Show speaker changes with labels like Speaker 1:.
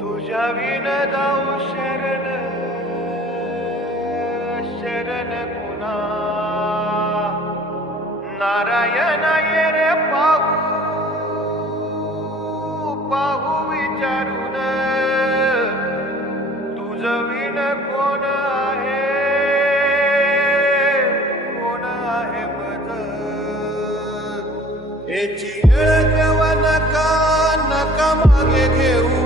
Speaker 1: तुझ्याविन जाऊ शरण शरण कुणा नारायण ये रे पाहू पाहू विचारून। तुझ विन कोण याची नका नका मागे घेऊ